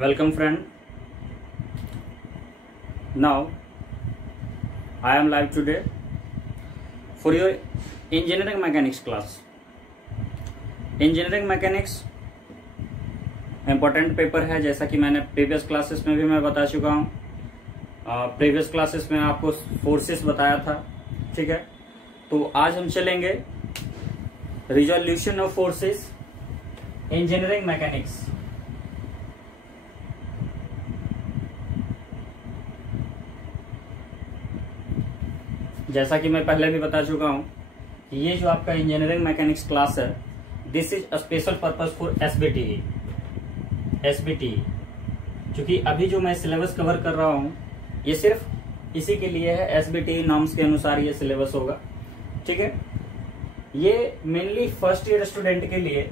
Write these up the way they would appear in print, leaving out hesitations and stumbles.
Welcome friend. Now I am live today for your engineering mechanics class. Engineering mechanics important paper है, जैसा कि मैंने previous classes में भी मैं बता चुका हूँ। प्रीवियस क्लासेस में आपको फोर्सेस बताया था, ठीक है। तो आज हम चलेंगे resolution of forces engineering mechanics. जैसा कि मैं पहले भी बता चुका हूं कि ये जो आपका इंजीनियरिंग मैकेनिक्स क्लास है, this is a special purpose for SBT. क्योंकि अभी जो मैं सिलेबस कवर कर रहा हूं ये सिर्फ इसी के लिए है, एसबीटी नॉर्म्स के अनुसार ये सिलेबस होगा, ठीक है। ये मेनली फर्स्ट ईयर स्टूडेंट के लिए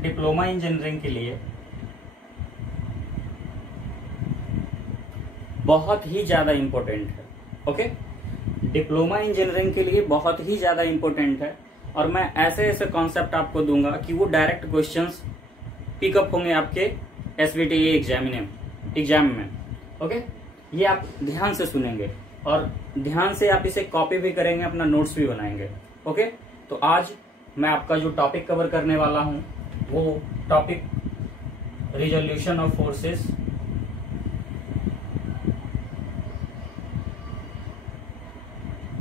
डिप्लोमा इंजीनियरिंग के लिए बहुत ही ज्यादा इंपॉर्टेंट है। ओके, डिप्लोमा इंजीनियरिंग के लिए बहुत ही ज्यादा इंपॉर्टेंट है। और मैं ऐसे ऐसे कॉन्सेप्ट आपको दूंगा कि वो डायरेक्ट क्वेश्चंस पिकअप होंगे आपके एसबीटी एग्जाम में। ओके, ये आप ध्यान से सुनेंगे और ध्यान से आप इसे कॉपी भी करेंगे, अपना नोट्स भी बनाएंगे। ओके, तो आज मैं आपका जो टॉपिक कवर करने वाला हूं वो टॉपिक रिजोल्यूशन ऑफ फोर्सेस।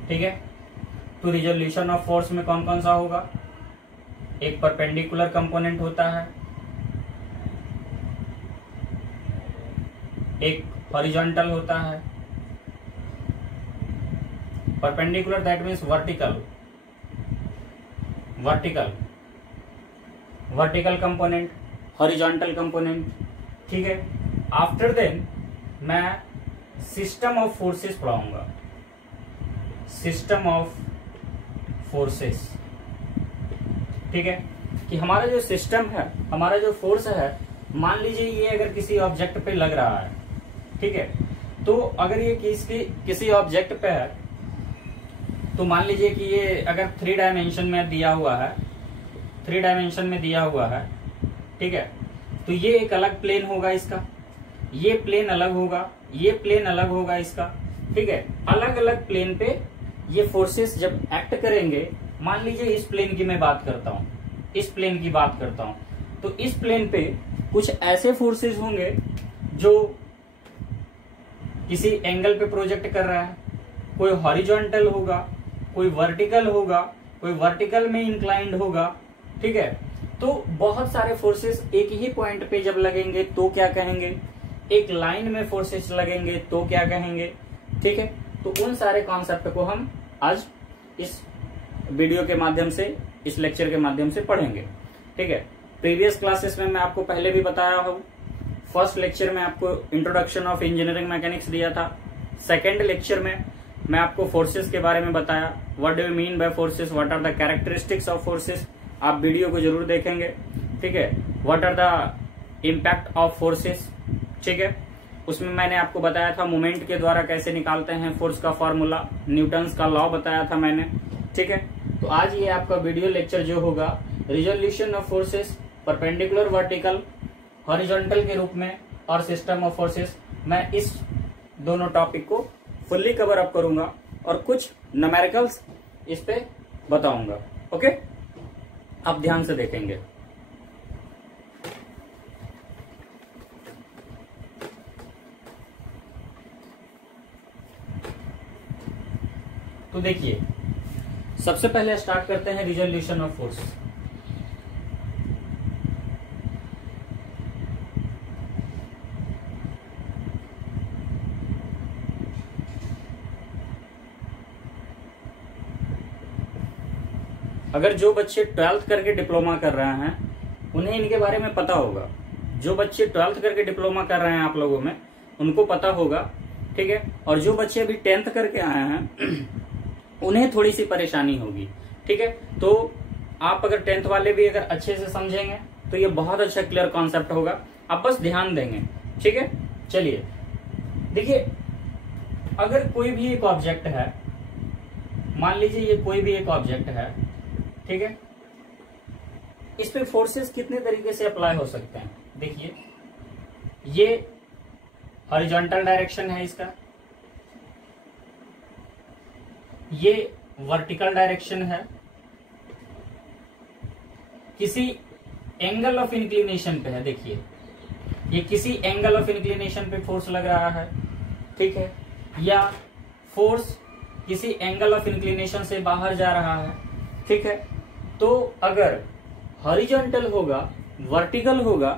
ठीक है, तो रिजोल्यूशन ऑफ फोर्स में कौन कौन सा होगा? एक परपेंडिकुलर कंपोनेंट होता है, एक हॉरिजॉन्टल होता है। Perpendicular that means vertical component, horizontal component, ठीक है। आफ्टर देन मैं सिस्टम ऑफ फोर्सेस पढ़ाऊंगा, सिस्टम ऑफ फोर्सेस, ठीक है। कि हमारा जो सिस्टम है, हमारा जो फोर्स है, मान लीजिए ये अगर किसी ऑब्जेक्ट पे लग रहा है, ठीक है। तो अगर ये किसी ऑब्जेक्ट पे है, तो मान लीजिए कि ये अगर 3 डायमेंशन में दिया हुआ है, ठीक है। तो ये एक अलग प्लेन होगा इसका, ये प्लेन अलग होगा, ये प्लेन अलग होगा इसका, ठीक है। अलग अलग प्लेन पे ये फोर्सेस जब एक्ट करेंगे, मान लीजिए इस प्लेन की मैं बात करता हूं, तो इस प्लेन पे कुछ ऐसे फोर्सेस होंगे जो किसी एंगल पे प्रोजेक्ट कर रहा है, कोई हॉरिजॉन्टल होगा, कोई वर्टिकल होगा, कोई वर्टिकल में इंक्लाइंड होगा, ठीक है। तो बहुत सारे फोर्सेस एक ही पॉइंट पे जब लगेंगे तो क्या कहेंगे, एक लाइन में फोर्सेस लगेंगे तो क्या कहेंगे, ठीक है। तो उन सारे कॉन्सेप्ट को हम आज इस वीडियो के माध्यम से, इस लेक्चर के माध्यम से पढ़ेंगे, ठीक है। प्रीवियस क्लासेस में मैं आपको पहले भी बताया हूं। फर्स्ट लेक्चर में आपको इंट्रोडक्शन ऑफ इंजीनियरिंग मैकेनिक्स दिया था। सेकेंड लेक्चर में मैं आपको फोर्सेस के बारे में बताया, what do you mean by forces, what are the characteristics of forces. आप वीडियो को जरूर देखेंगे, ठीक है। What are the impact of forces, ठीक है। उसमें मैंने आपको बताया था मोमेंट के द्वारा कैसे निकालते हैं फोर्स का फॉर्मूला, न्यूटन्स का लॉ बताया था मैंने, ठीक है। तो आज ये आपका वीडियो लेक्चर जो होगा resolution of forces, perpendicular, vertical, horizontal के रूप में, और सिस्टम ऑफ फोर्सेस, मैं इस दोनों टॉपिक को फुल्ली कवर अप करूंगा और कुछ न्यूमेरिकल्स इस पे बताऊंगा। ओके, आप ध्यान से देखेंगे। तो देखिए, सबसे पहले स्टार्ट करते हैं रिजोल्यूशन ऑफ फोर्स। अगर जो बच्चे 12th करके डिप्लोमा कर रहे हैं उन्हें इनके बारे में पता होगा। जो बच्चे 12th करके डिप्लोमा कर रहे हैं आप लोगों में, उनको पता होगा, ठीक है। और जो बच्चे अभी 10th करके आए हैं उन्हें थोड़ी सी परेशानी होगी, ठीक है। तो आप अगर 10th वाले भी अगर अच्छे से समझेंगे तो ये बहुत अच्छा क्लियर कॉन्सेप्ट होगा, आप बस ध्यान देंगे, ठीक है। चलिए देखिए, अगर कोई भी एक ऑब्जेक्ट है, मान लीजिए ये कोई भी एक ऑब्जेक्ट है, ठीक है, इस पे फोर्सेस कितने तरीके से अप्लाई हो सकते हैं। देखिए ये हॉरिजॉन्टल डायरेक्शन है इसका, ये वर्टिकल डायरेक्शन है, किसी एंगल ऑफ इंक्लिनेशन पे है, देखिए ये किसी एंगल ऑफ इंक्लिनेशन पे फोर्स लग रहा है, ठीक है, या फोर्स किसी एंगल ऑफ इंक्लिनेशन से बाहर जा रहा है, ठीक है। तो अगर हॉरिजॉन्टल होगा, वर्टिकल होगा,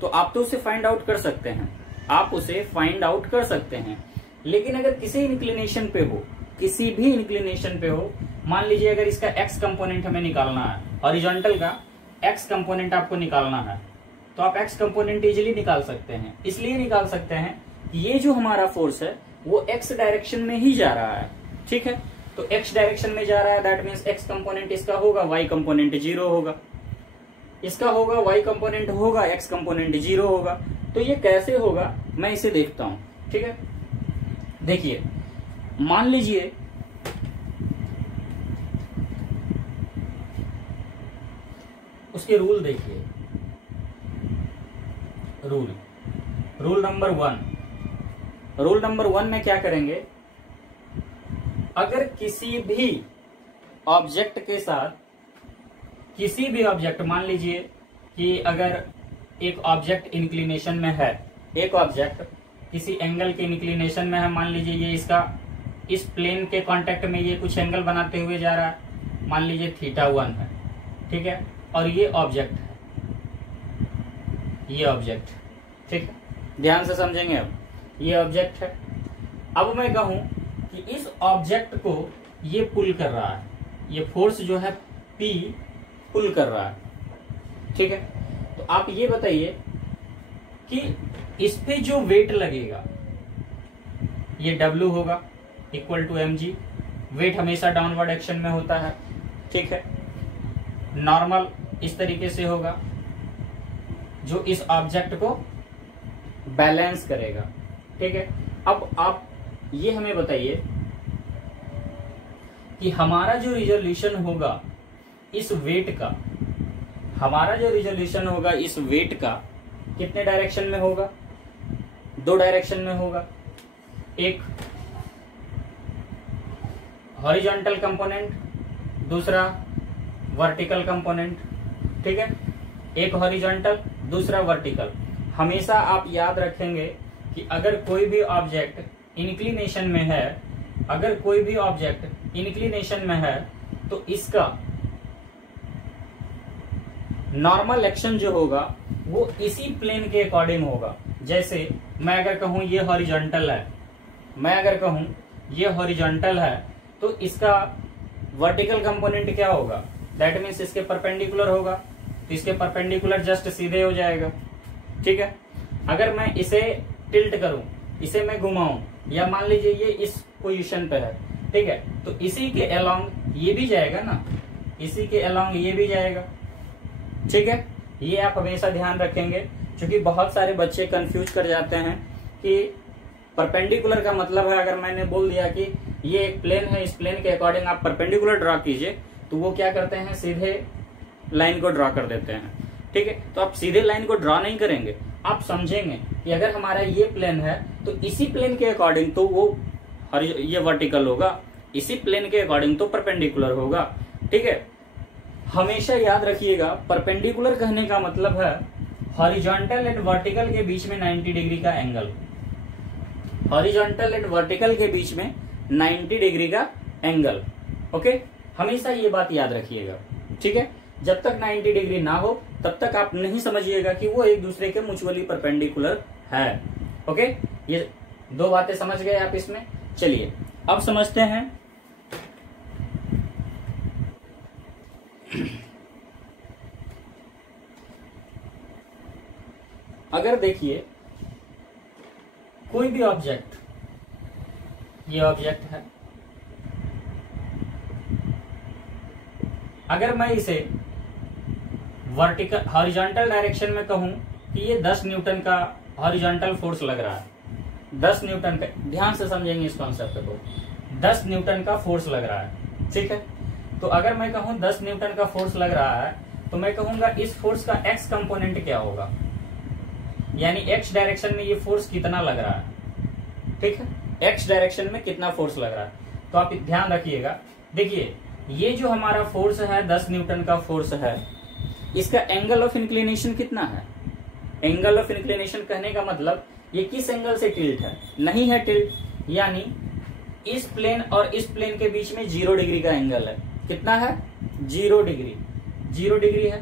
तो आप तो उसे फाइंड आउट कर सकते हैं, आप उसे फाइंड आउट कर सकते हैं। लेकिन अगर किसी इंक्लिनेशन पे हो, किसी भी इंक्लिनेशन पे हो, मान लीजिए अगर इसका एक्स कंपोनेंट हमें निकालना है, हॉरिजॉन्टल का एक्स कंपोनेंट आपको निकालना है, तो आप एक्स कंपोनेंट इजीली निकाल सकते हैं। इसलिए निकाल सकते हैं कि ये जो हमारा फोर्स है वो एक्स डायरेक्शन में ही जा रहा है, ठीक है। तो एक्स डायरेक्शन में जा रहा है, दैट मीन्स एक्स कंपोनेंट इसका होगा, वाई कंपोनेंट 0 होगा, इसका होगा, वाई कंपोनेंट होगा, एक्स कंपोनेंट 0 होगा। तो ये कैसे होगा मैं इसे देखता हूं, ठीक है। देखिए मान लीजिए उसके रूल देखिए, रूल नंबर 1, रूल नंबर 1 में क्या करेंगे, अगर किसी भी ऑब्जेक्ट के साथ, किसी भी ऑब्जेक्ट, मान लीजिए कि अगर एक ऑब्जेक्ट इंक्लिनेशन में है, एक ऑब्जेक्ट किसी एंगल के इंक्लिनेशन में है, मान लीजिए ये इसका इस प्लेन के कांटेक्ट में ये कुछ एंगल बनाते हुए जा रहा है, मान लीजिए θ1 है, ठीक है, और ये ऑब्जेक्ट है, ये ऑब्जेक्ट, ठीक है, ध्यान से समझेंगे। अब ये ऑब्जेक्ट है, अब मैं कहूं कि इस ऑब्जेक्ट को ये पुल कर रहा है, ये फोर्स जो है P पुल कर रहा है, ठीक है। तो आप ये बताइए कि इस पे जो वेट लगेगा ये W होगा इक्वल टू mg, वेट हमेशा डाउनवर्ड एक्शन में होता है, ठीक है, नॉर्मल इस तरीके से होगा जो इस ऑब्जेक्ट को बैलेंस करेगा, ठीक है। अब आप ये हमें बताइए कि हमारा जो रिजोल्यूशन होगा इस वेट का, हमारा जो रिजोल्यूशन होगा इस वेट का कितने डायरेक्शन में होगा, 2 डायरेक्शन में होगा, एक हॉरिजॉन्टल कंपोनेंट, दूसरा वर्टिकल कंपोनेंट, ठीक है, एक हॉरिजॉन्टल दूसरा वर्टिकल। हमेशा आप याद रखेंगे कि अगर कोई भी ऑब्जेक्ट इंक्लिनेशन में है, अगर कोई भी ऑब्जेक्ट इंक्लिनेशन में है तो इसका नॉर्मल एक्शन जो होगा वो इसी प्लेन के अकॉर्डिंग होगा। जैसे मैं अगर कहूं ये हॉरिजॉन्टल है, मैं अगर कहूं ये हॉरिजॉन्टल है, तो इसका वर्टिकल कंपोनेंट क्या होगा, दैट मीन्स इसके परपेंडिकुलर होगा, तो इसके परपेंडिकुलर जस्ट सीधे हो जाएगा, ठीक है। अगर मैं इसे टिल्ट करूं, इसे मैं घुमाऊं, या मान लीजिए ये इस पोजीशन पे है, ठीक है, तो इसी के अलोंग ये भी जाएगा ना, इसी के अलोंग ये भी जाएगा, ठीक है। ये आप हमेशा ध्यान रखेंगे, क्योंकि बहुत सारे बच्चे कंफ्यूज कर जाते हैं कि परपेंडिकुलर का मतलब है, अगर मैंने बोल दिया कि ये एक प्लेन है, इस प्लेन के अकॉर्डिंग आप परपेंडिकुलर ड्रॉ कीजिए, तो वो क्या करते हैं, सीधे लाइन को ड्रॉ कर देते हैं, ठीक है। तो आप सीधे लाइन को ड्रॉ नहीं करेंगे, आप समझेंगे कि अगर हमारा ये प्लेन है तो इसी प्लेन के अकॉर्डिंग तो वो ये वर्टिकल होगा, इसी प्लेन के अकॉर्डिंग तो परपेंडिकुलर होगा, ठीक है। हमेशा याद रखिएगा, परपेंडिकुलर कहने का मतलब है हॉरिजॉन्टल एंड वर्टिकल के बीच में 90 डिग्री का एंगल, हॉरिजॉन्टल एंड वर्टिकल के बीच में 90 डिग्री का एंगल, ओके। हमेशा ये बात याद रखिएगा, ठीक है। जब तक 90 डिग्री ना हो तब तक आप नहीं समझिएगा कि वो एक दूसरे के म्यूचुअली परपेंडिकुलर है, ओके। ये 2 बातें समझ गए आप इसमें। चलिए अब समझते हैं अगर देखिए कोई भी ऑब्जेक्ट, ये ऑब्जेक्ट है, अगर मैं इसे वर्टिकल हॉरिजॉन्टल डायरेक्शन में कहूं कि ये 10 न्यूटन का हॉरिजॉन्टल फोर्स लग रहा है, 10 न्यूटन का, ध्यान से समझेंगे इस कॉन्सेप्ट को, 10 न्यूटन का फोर्स लग रहा है, ठीक है। तो अगर मैं कहूं 10 न्यूटन का फोर्स लग रहा है तो मैं कहूंगा इस फोर्स का एक्स कंपोनेंट क्या होगा, यानी एक्स डायरेक्शन में ये फोर्स कितना लग रहा है, ठीक है, एक्स डायरेक्शन में कितना फोर्स लग रहा है। तो आप ध्यान रखिएगा, देखिए ये जो हमारा फोर्स है 10 न्यूटन का फोर्स है, इसका एंगल ऑफ इंक्लिनेशन कितना है। एंगल ऑफ इंक्लिनेशन कहने का मतलब ये किस एंगल से टिल्ट है, नहीं है टिल्ट, यानी इस प्लेन और इस प्लेन के बीच में 0 डिग्री का एंगल है। कितना है, 0 डिग्री, 0 डिग्री है।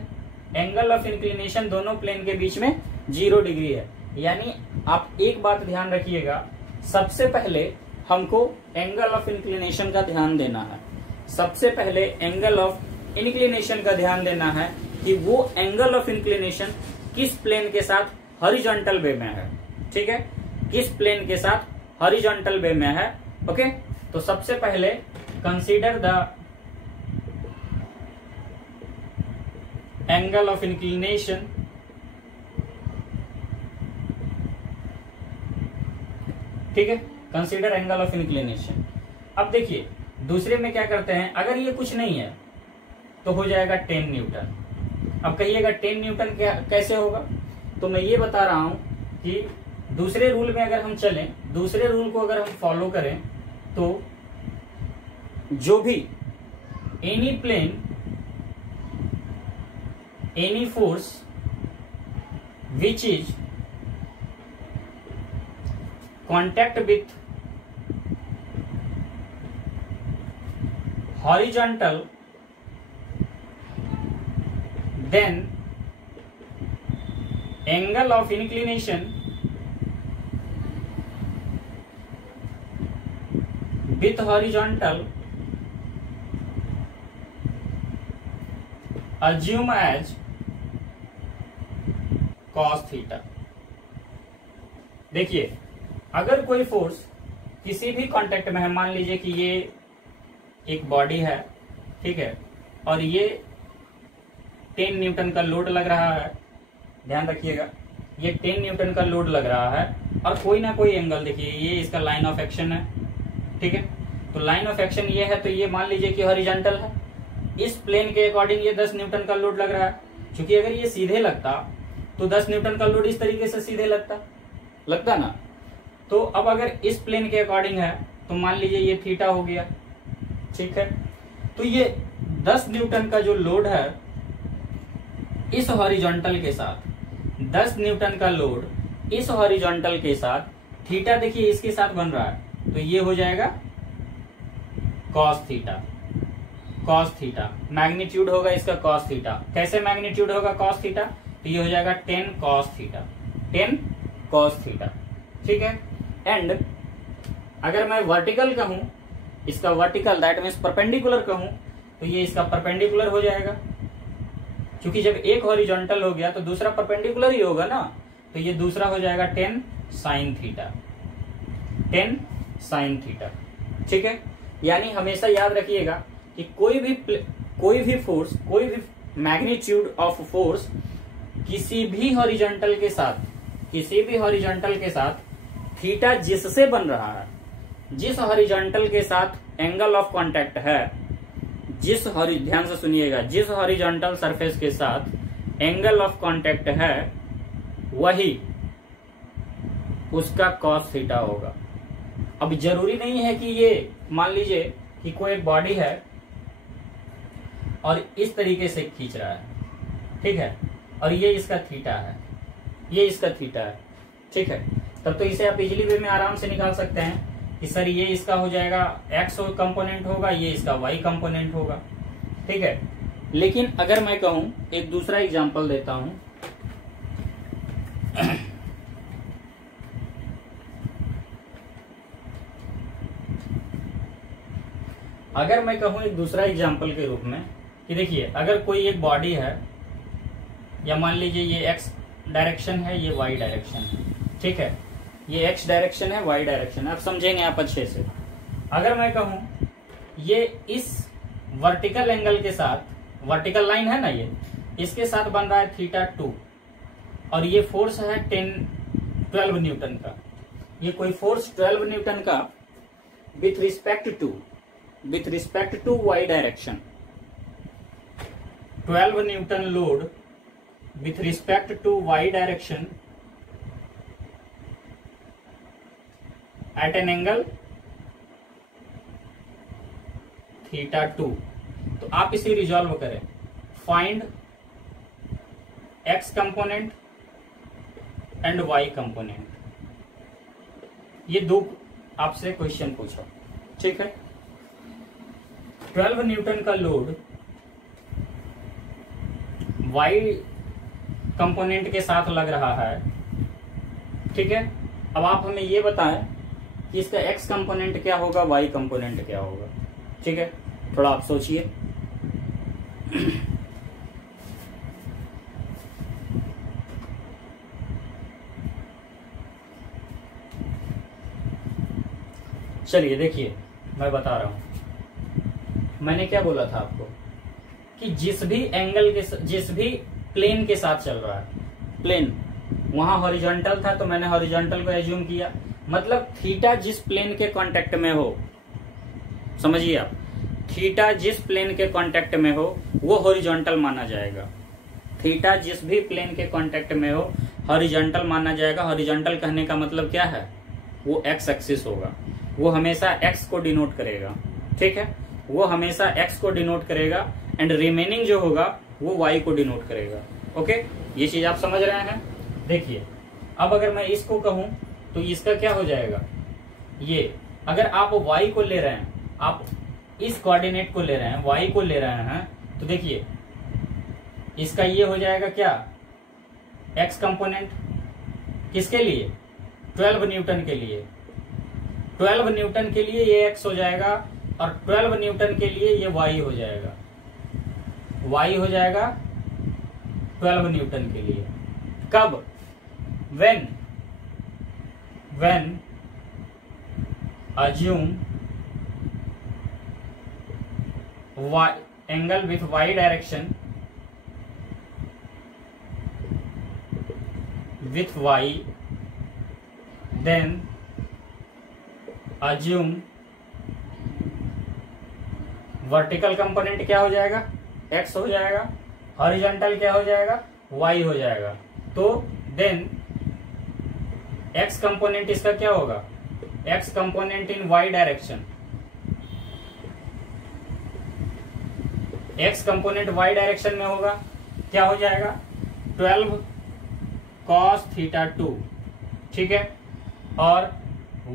एंगल ऑफ इंक्लिनेशन दोनों प्लेन के बीच में 0 डिग्री है। यानी आप एक बात ध्यान रखिएगा, सबसे पहले हमको एंगल ऑफ इंक्लिनेशन का ध्यान देना है। सबसे पहले एंगल ऑफ इंक्लिनेशन का ध्यान देना है कि वो एंगल ऑफ इंक्लिनेशन किस प्लेन के साथ हॉरिजॉन्टल वे में है, ठीक है, किस प्लेन के साथ हॉरिजॉन्टल वे में है। ओके, तो सबसे पहले consider the angle of inclination, ठीक है, कंसीडर एंगल ऑफ इंक्लिनेशन। अब देखिए दूसरे में क्या करते हैं, अगर ये कुछ नहीं है तो हो जाएगा 10 न्यूटन। अब कहिएगा 10 न्यूटन कैसे होगा, तो मैं ये बता रहा हूं कि दूसरे रूल में अगर हम चलें, दूसरे रूल को अगर हम फॉलो करें तो जो भी any plane, any force which is contact with horizontal, then angle of inclination with horizontal assume as cos theta. देखिए अगर कोई फोर्स किसी भी कांटेक्ट में है, मान लीजिए कि ये एक बॉडी है, ठीक है, और ये 10 न्यूटन का लोड लग रहा है, ध्यान रखिएगा ये 10 न्यूटन का लोड लग रहा है और कोई ना कोई एंगल, देखिए ये इसका लाइन ऑफ एक्शन है, ठीक है, तो लाइन ऑफ एक्शन ये है, तो ये मान लीजिए कि हॉरिजॉन्टल है, इस प्लेन के अकॉर्डिंग ये 10 न्यूटन का लोड लग रहा है। क्योंकि अगर ये सीधे लगता तो 10 न्यूटन का लोड इस तरीके से सीधे लगता ना। तो अब अगर इस प्लेन के अकॉर्डिंग है तो मान लीजिए ये थीटा हो गया, ठीक है, तो ये 10 न्यूटन का जो लोड है इस हॉरिजॉन्टल के साथ, 10 न्यूटन का लोड इस हॉरिजॉन्टल के साथ, थीटा देखिए इसके साथ बन रहा है, तो ये हो जाएगा cos theta. Cos theta magnitude होगा इसका कॉस थीटा। कैसे मैग्नीट्यूड होगा कॉस थीटा, तो ये हो जाएगा 10 कॉस थीटा, 10 कॉस थीटा, ठीक है। एंड अगर मैं वर्टिकल कहूं, इसका वर्टिकल दैट मीन्स परपेंडिकुलर कहूं, तो ये इसका परपेंडिकुलर हो जाएगा, क्योंकि जब एक हॉरिजॉन्टल हो गया तो दूसरा परपेंडिकुलर ही होगा ना, तो ये दूसरा हो जाएगा 10 साइन थीटा, 10 साइन थीटा, ठीक है। यानी हमेशा याद रखिएगा कि कोई भी फोर्स, कोई भी मैग्नीट्यूड ऑफ फोर्स किसी भी हॉरिजॉन्टल के साथ थीटा जिससे बन रहा है, जिस हॉरिजॉन्टल के साथ एंगल ऑफ कांटेक्ट है, ध्यान से सुनिएगा, जिस हॉरिजॉन्टल सरफेस के साथ एंगल ऑफ कांटेक्ट है वही उसका कॉस थीटा होगा। अब जरूरी नहीं है कि ये मान लीजिए कि कोई एक बॉडी है और इस तरीके से खींच रहा है, ठीक है, और ये इसका थीटा है, ये इसका थीटा है, ठीक है, तब तो इसे आप इजीली वे में आराम से निकाल सकते हैं कि सर ये इसका हो जाएगा एक्स कंपोनेंट होगा, ये इसका वाई कंपोनेंट होगा, ठीक है। लेकिन अगर मैं कहूं, एक दूसरा एग्जांपल देता हूं, अगर मैं कहूं एक दूसरा एग्जांपल के रूप में कि देखिए अगर कोई एक बॉडी है, या मान लीजिए ये एक्स डायरेक्शन है, ये वाई डायरेक्शन है, ठीक है, ये एक्स डायरेक्शन है, वाई डायरेक्शन है, अब समझेंगे आप अच्छे से। अगर मैं कहूं ये इस वर्टिकल एंगल के साथ, वर्टिकल लाइन है ना, ये इसके साथ बन रहा है थीटा 2 और ये फोर्स है 12 न्यूटन का, ये कोई फोर्स 12 न्यूटन का with respect to with respect to y direction, 12 Newton load with respect to y direction at an angle θ2। तो आप इसे रिजॉल्व करें, find x component and y component. ये दो आपसे क्वेश्चन पूछा, ठीक है। 12 न्यूटन का लोड y कंपोनेंट के साथ लग रहा है, ठीक है। अब आप हमें ये बताएं कि इसका x कंपोनेंट क्या होगा, y कंपोनेंट क्या होगा, ठीक है। थोड़ा आप सोचिए। चलिए देखिए, मैं बता रहा हूं। मैंने क्या बोला था आपको कि जिस भी एंगल के, जिस भी प्लेन के साथ चल रहा है, प्लेन वहां हॉरिजॉन्टल था तो मैंने हॉरिजॉन्टल को एज्यूम किया, मतलब थीटा जिस प्लेन के कांटेक्ट में हो, समझिए आप, थीटा जिस प्लेन के कांटेक्ट में हो वो हॉरिजॉन्टल माना जाएगा। थीटा जिस भी प्लेन के कांटेक्ट में हो हॉरिजॉन्टल माना जाएगा। हॉरिजॉन्टल कहने का मतलब क्या है, वो एक्स एक्सिस होगा, वो हमेशा एक्स को डिनोट करेगा, ठीक है। वो हमेशा एक्स को डिनोट करेगा एंड रिमेनिंग जो होगा वो वाई को डिनोट करेगा। ओके, ये चीज आप समझ रहे हैं। देखिए अब अगर मैं इसको कहूं तो इसका क्या हो जाएगा, ये अगर आप वाई को ले रहे हैं, आप इस कोऑर्डिनेट को ले रहे हैं, वाई को ले रहे हैं, तो देखिए इसका ये हो जाएगा क्या, एक्स कंपोनेंट। किसके लिए, 12 न्यूटन के लिए। 12 न्यूटन के लिए ये एक्स हो जाएगा और 12 न्यूटन के लिए ये वाई हो जाएगा, वाई हो जाएगा 12 न्यूटन के लिए। कब, when assume y angle with y direction with y, then assume vertical component क्या हो जाएगा, x हो जाएगा, हॉरिजॉन्टल क्या हो जाएगा, y हो जाएगा। तो देन x कंपोनेंट इसका क्या होगा, x component in y direction, x component y direction में होगा, क्या हो जाएगा 12 cos थीटा 2, ठीक है। और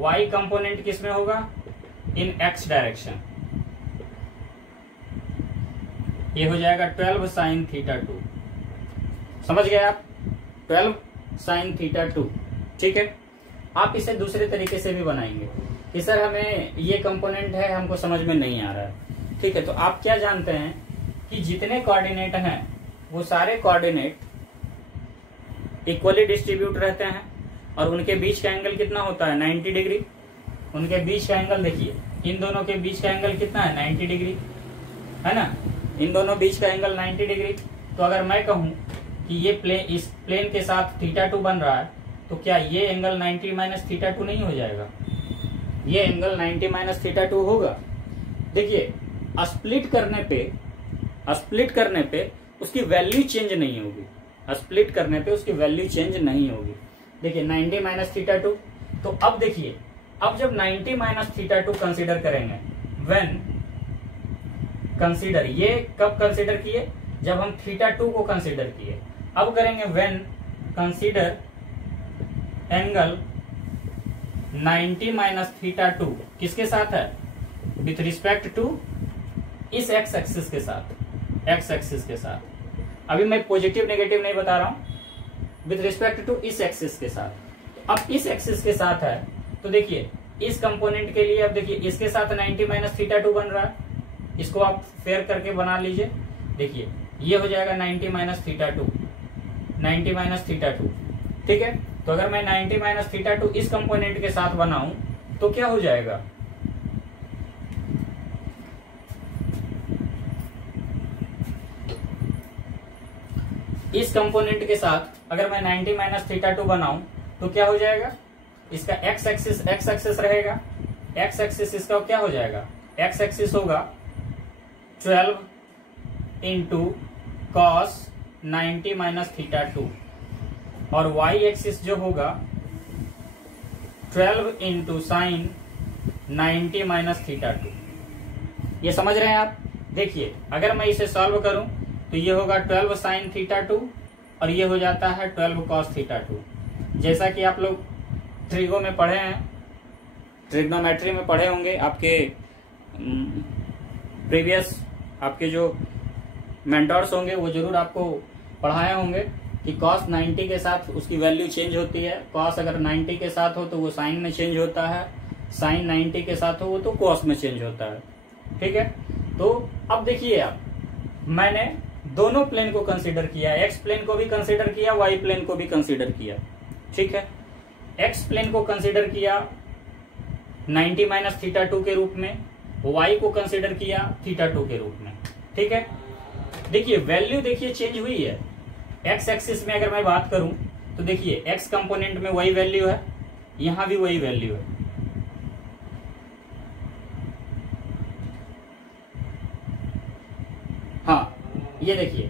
y कंपोनेंट किस में होगा, इन x डायरेक्शन, ये हो जाएगा 12 sin थीटा 2। समझ गए आप, 12 sin थीटा 2, ठीक है। आप इसे दूसरे तरीके से भी बनाएंगे कि सर हमें ये कंपोनेंट है, हमको समझ में नहीं आ रहा है, ठीक है। तो आप क्या जानते हैं कि जितने कोऑर्डिनेट हैं वो सारे कोऑर्डिनेट इक्वली डिस्ट्रीब्यूट रहते हैं और उनके बीच का एंगल कितना होता है, 90 डिग्री। उनके बीच का एंगल देखिए, इन दोनों के बीच का एंगल कितना है, 90 डिग्री, है ना। इन दोनों बीच का एंगल 90 डिग्री। तो अगर मैं कहूं कि ये प्लेन, इस प्लेन के साथ थीटा 2 बन रहा है, तो क्या ये एंगल 90 माइनस थीटा 2 नहीं हो जाएगा, ये एंगल 90 माइनस थीटा 2 होगा। देखिए स्प्लिट करने पे उसकी वैल्यू चेंज नहीं होगी, स्प्लिट करने पे उसकी वैल्यू चेंज नहीं होगी। देखिए 90 माइनस थीटा 2, तो अब देखिए, अब जब 90 माइनस थीटा 2 कंसिडर करेंगे, व्हेन कंसीडर, ये कब कंसीडर किए, जब हम थीटा 2 को कंसीडर किए। अब करेंगे when consider angle 90 minus theta 2 किसके साथ है, विथ रिस्पेक्ट टू इस एक्स एक्सिस के साथ, एक्स एक्सिस के साथ। अभी मैं पॉजिटिव नेगेटिव नहीं बता रहा हूं, विथ रिस्पेक्ट टू इस एक्सिस के साथ। अब इस एक्सिस के साथ है तो देखिए इस कंपोनेंट के लिए, अब देखिए इसके साथ 90 माइनस थीटा 2 बन रहा है, इसको आप फेयर करके बना लीजिए। देखिए ये हो जाएगा 90 माइनस थीटा 2, 90 माइनस थीटा 2, ठीक है। तो अगर मैं 90 माइनस थीटा 2 इस कंपोनेंट के साथ बनाऊं तो क्या हो जाएगा, इस कंपोनेंट के साथ अगर मैं 90 माइनस थीटा 2 बनाऊं तो क्या हो जाएगा, इसका एक्स एक्सिस रहेगा, एक्स एक्सिस इसका क्या हो जाएगा, एक्स एक्सिस होगा 12 इंटू कॉस 90 माइनस थीटा 2 और वाई एक्सिस जो होगा 12 इंटू साइन 90 माइनस थीटा 2। ये समझ रहे हैं आप? देखिए अगर मैं इसे सॉल्व करूं तो ये होगा 12 साइन थीटा 2 और ये हो जाता है 12 कॉस थीटा 2। जैसा कि आप लोग ट्रिगो में पढ़े हैं, ट्रिग्नोमेट्री में पढ़े होंगे, आपके प्रीवियस आपके जो मेंटर्स होंगे वो जरूर आपको पढ़ाए होंगे कि कॉस 90 के साथ उसकी वैल्यू चेंज होती है। कॉस अगर 90 के साथ हो तो वो साइन में चेंज होता है, साइन 90 के साथ हो तो कॉस में चेंज होता है। ठीक है, तो अब देखिए आप, मैंने दोनों प्लेन को कंसीडर किया, एक्स प्लेन को भी कंसीडर किया, वाई प्लेन को भी कंसीडर किया। ठीक है, एक्स प्लेन को कंसीडर किया 90 माइनस थीटा 2 के रूप में, वाई को कंसीडर किया थीटा 2 के रूप में। ठीक है, देखिए वैल्यू देखिए चेंज हुई है। एक्स एक्सिस में अगर मैं बात करूं तो देखिए एक्स कंपोनेंट में वही वैल्यू है, यहां भी वही वैल्यू है। हाँ, ये देखिए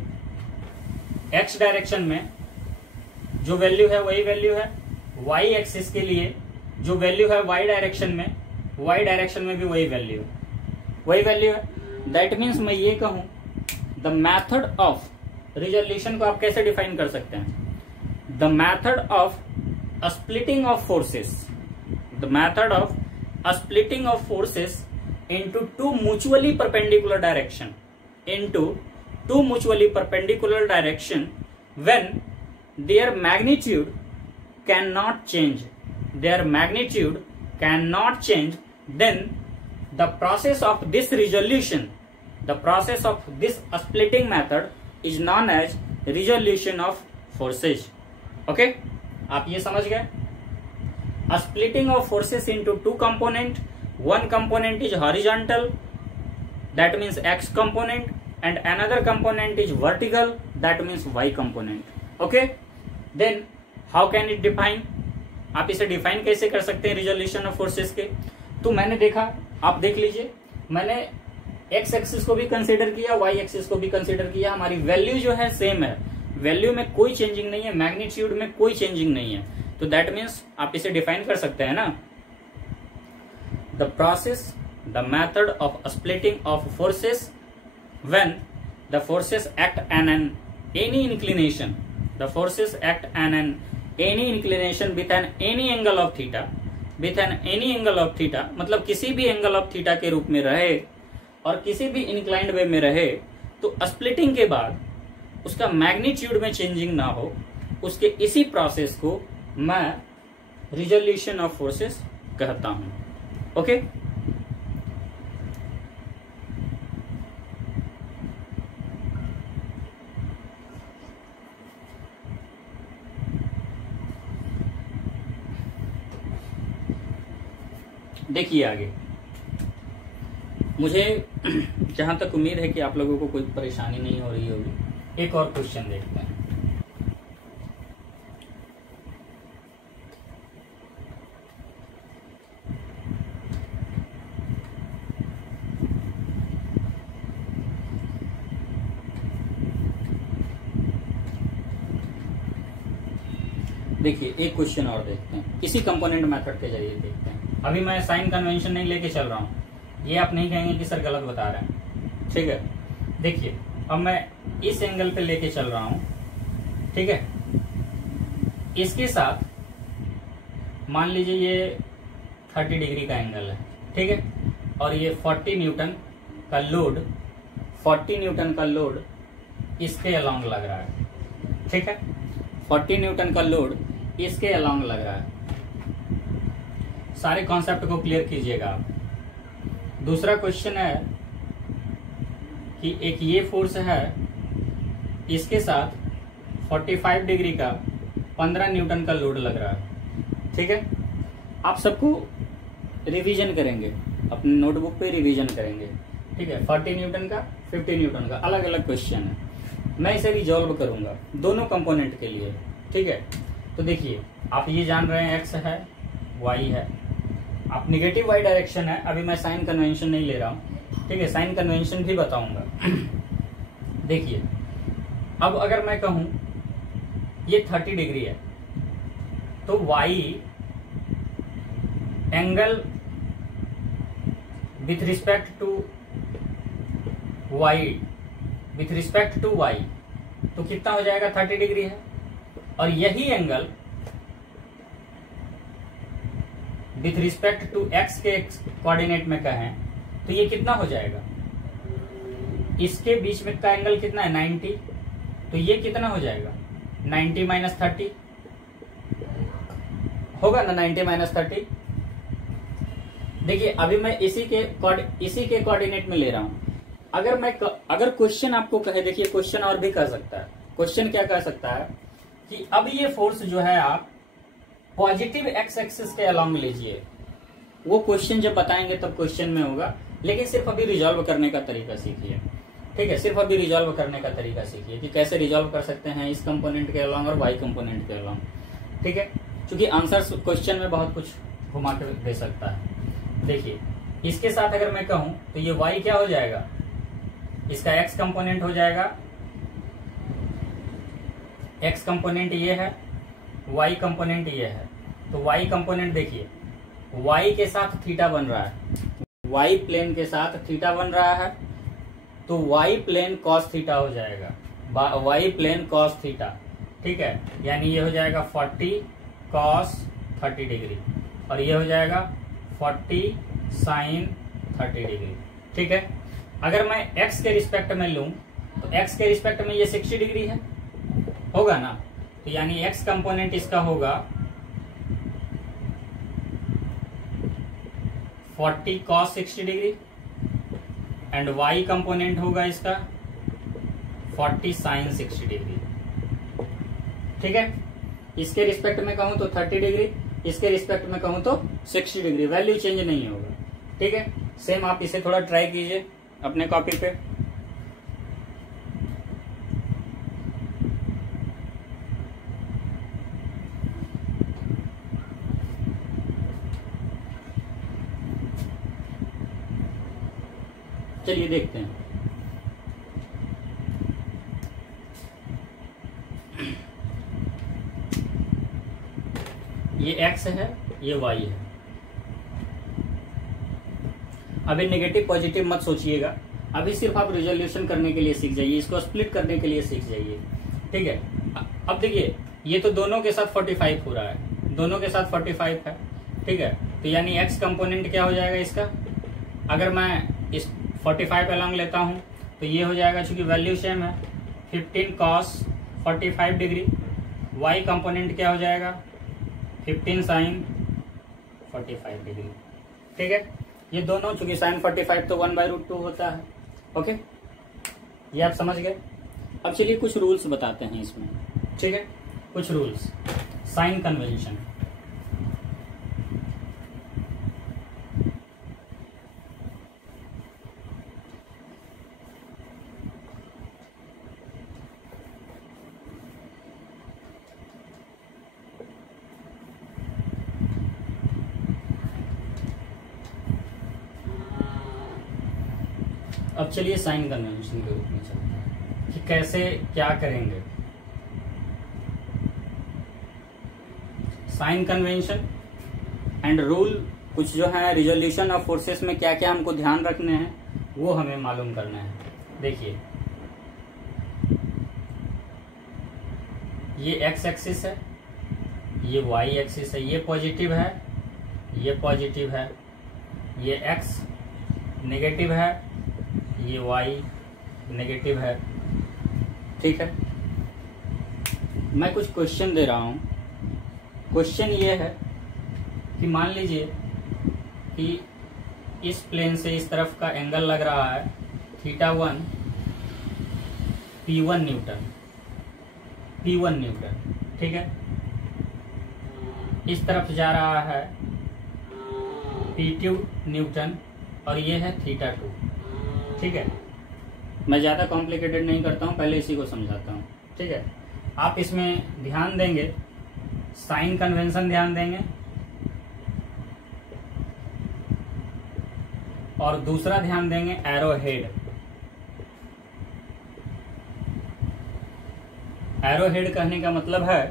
एक्स डायरेक्शन में जो वैल्यू है वही वैल्यू है, वाई एक्सिस के लिए जो वैल्यू है वाई डायरेक्शन में भी वही वैल्यू है। दैट मीन्स मैं ये कहूं द मैथड ऑफ रिजोल्यूशन को आप कैसे डिफाइन कर सकते हैं? The method of splitting of forces into two mutually perpendicular direction when their magnitude cannot change, then the process of this splitting method is known as resolution of forces. Okay, आप ये समझ गए? A splitting of forces into two component, one component is horizontal, that means x component, and another component is vertical, that means y component. Okay, then how can it define? आप इसे define कैसे कर सकते हैं resolution of forces के? तो मैंने देखा, आप देख लीजिए, मैंने एक्स एक्सिस को भी कंसीडर किया, वाई एक्सिस को भी कंसीडर किया। हमारी वैल्यू जो है सेम है, वैल्यू में कोई चेंजिंग नहीं है, मैग्नीट्यूड में कोई चेंजिंग नहीं है। तो दैट मीन्स आप इसे डिफाइन कर सकते हैं ना, the method of splitting of forces when the forces act an any inclination, the forces act on any inclination with an any angle of theta, मतलब किसी भी एंगल ऑफ थीटा के रूप में रहे और किसी भी इंक्लाइंड वे में रहे, तो स्प्लिटिंग के बाद उसका मैग्नीट्यूड में चेंजिंग ना हो, उसके इसी प्रोसेस को मैं रिजोल्यूशन ऑफ फोर्सेस कहता हूं। ओके, देखिए आगे, मुझे जहां तक उम्मीद है कि आप लोगों को कोई परेशानी नहीं हो रही होगी। एक और क्वेश्चन देखते हैं। देखिए एक क्वेश्चन और देखते हैं, इसी कंपोनेंट मेथड के जरिए देखते हैं। अभी मैं साइन कन्वेंशन नहीं लेके चल रहा हूं, ये आप नहीं कहेंगे कि सर गलत बता रहे हैं। ठीक है, देखिए अब मैं इस एंगल पे लेके चल रहा हूं। ठीक है, इसके साथ मान लीजिए ये 30 डिग्री का एंगल है। ठीक है, और ये 40 न्यूटन का लोड इसके अलोंग लग रहा है। ठीक है, 40 न्यूटन का लोड इसके अलोंग लग रहा है। सारे कॉन्सेप्ट को क्लियर कीजिएगा आप। दूसरा क्वेश्चन है कि एक ये फोर्स है, इसके साथ 45 डिग्री का 15 न्यूटन का लोड लग रहा है। ठीक है, आप सबको रिवीजन करेंगे, अपने नोटबुक पे रिवीजन करेंगे। ठीक है, 40 न्यूटन का 50 न्यूटन का अलग अलग क्वेश्चन है, मैं इसे रिजॉल्व करूंगा दोनों कंपोनेंट के लिए। ठीक है, तो देखिए आप ये जान रहे हैं एक्स है, वाई है, आप निगेटिव वाई डायरेक्शन है, अभी मैं साइन कन्वेंशन नहीं ले रहा हूं, ठीक है, साइन कन्वेंशन भी बताऊंगा। देखिए अब अगर मैं कहूं ये 30 डिग्री है, तो y angle with respect to y, with respect to y तो कितना हो जाएगा, 30 डिग्री है। और यही angle with respect to x के कोऑर्डिनेट में कहें तो ये कितना हो जाएगा, इसके बीच में का एंगल कितना है, 90, तो ये कितना हो जाएगा, 90 माइनस 30 होगा ना, 90 माइनस 30। देखिए अभी मैं इसी के कोऑर्डिनेट में ले रहा हूं। अगर क्वेश्चन आपको कहे, देखिए क्वेश्चन और भी कह सकता है, क्वेश्चन क्या कह सकता है कि अब ये फोर्स जो है आप पॉजिटिव एक्स एक्सिस के अलोंग लीजिए। वो क्वेश्चन जब बताएंगे तब क्वेश्चन में होगा, लेकिन सिर्फ अभी रिजॉल्व करने का तरीका सीखिए, ठीक है, सिर्फ अभी रिजॉल्व करने का तरीका सीखिए कि कैसे रिजॉल्व कर सकते हैं इस कंपोनेंट के अलोंग और वाई कंपोनेंट के अलोंग, ठीक है, क्योंकि आंसर क्वेश्चन में बहुत कुछ घुमा के दे सकता है। देखिए इसके साथ अगर मैं कहूं तो ये वाई क्या हो जाएगा, इसका एक्स कंपोनेंट हो जाएगा, एक्स कंपोनेंट ये है, वाई कंपोनेंट ये है। तो वाई कंपोनेंट देखिए वाई के साथ थीटा बन रहा है, वाई प्लेन के साथ थीटा बन रहा है, तो वाई प्लेन कॉस थीटा हो जाएगा, वाई प्लेन कॉस थीटा, ठीक है, यानी ये हो जाएगा 40 कॉस 30 डिग्री और ये हो जाएगा 40 साइन 30 डिग्री, ठीक है। अगर मैं x के रिस्पेक्ट में लूं तो x के रिस्पेक्ट में ये 60 डिग्री है, होगा ना, तो यानी x कंपोनेंट इसका होगा 40 cos 60 degree and y component होगा इसका 40 sin 60 डिग्री, ठीक है। इसके रिस्पेक्ट में कहूं तो 30 डिग्री, इसके रिस्पेक्ट में कहूं तो 60 डिग्री, वैल्यू चेंज नहीं होगा, ठीक है। सेम आप इसे थोड़ा ट्राई कीजिए अपने कॉपी पे। चलिए देखते हैं। ये x है, ये y है। अभी नेगेटिव पॉजिटिव मत सोचिएगा, अभी सिर्फ आप रिजोल्यूशन करने के लिए सीख जाइए, इसको स्प्लिट करने के लिए सीख जाइए, ठीक है। अब देखिए ये तो दोनों के साथ 45 हो रहा है, दोनों के साथ 45 है, ठीक है, तो यानी x कंपोनेंट क्या हो जाएगा इसका, अगर मैं इस 45 अलोंग लेता हूं तो ये हो जाएगा, चूंकि वैल्यू सेम है, 15 cos 45 डिग्री, y कंपोनेंट क्या हो जाएगा 15 साइन 45 डिग्री, ठीक है। ये दोनों चूंकि साइन 45 तो 1/√2 होता है, ओके, ये आप समझ गए। अब चलिए कुछ रूल्स बताते हैं इसमें, ठीक है, कुछ रूल्स। साइन कन्वेंशन, अब चलिए साइन कन्वेंशन के रूप में चलते हैं कि कैसे क्या करेंगे। साइन कन्वेंशन एंड रूल, कुछ जो है रिजोल्यूशन ऑफ फोर्सेस में क्या क्या हमको ध्यान रखने हैं वो हमें मालूम करना है। देखिए ये एक्स एक्सिस है, ये वाई एक्सिस है, ये पॉजिटिव है, ये पॉजिटिव है, ये एक्स नेगेटिव है, ये y नेगेटिव है, ठीक है। मैं कुछ क्वेश्चन दे रहा हूं। क्वेश्चन ये है कि मान लीजिए कि इस प्लेन से इस तरफ का एंगल लग रहा है θ1 P1 न्यूटन, P1 न्यूटन, ठीक है। इस तरफ जा रहा है P2 न्यूटन और ये है θ2, ठीक है। मैं ज्यादा कॉम्प्लिकेटेड नहीं करता हूं, पहले इसी को समझाता हूं, ठीक है। आप इसमें ध्यान देंगे, साइन कन्वेंशन ध्यान देंगे, और दूसरा ध्यान देंगे एरो हेड। एरो हेड कहने का मतलब है,